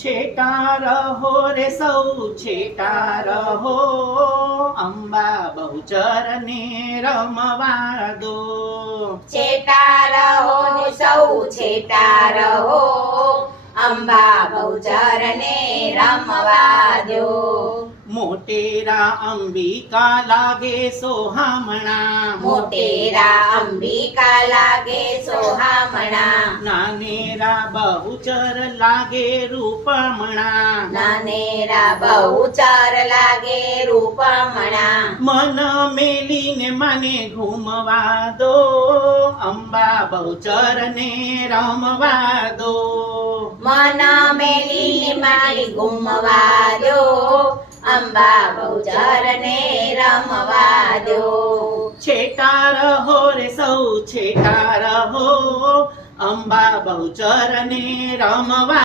છેટા રહો રે સૌ છેટા રહો, અંબા બહુચરને રમવા દો. છેટા રહો સૌ છેટા રહો, અંબા બહુચરને રમવા દો. મોટેરા અંબિકા લાગે સોહામણા, મોટેરા અંબિકા લાગે સોહામણા, નાનેરા બહુચર લાગે રૂપમણા. નાનેરા બહુચર લાગે રૂપમણા. મન મેલીને મને ઘૂમવા દો, અંબા બહુચરને રમવા દો. મન મેલીને મારી ઘૂમવા દો, અંબા બહુચરને રમવા દો. છેટા રહો રે સૌ છેટા રહો, અંબા બહુચરને રમવા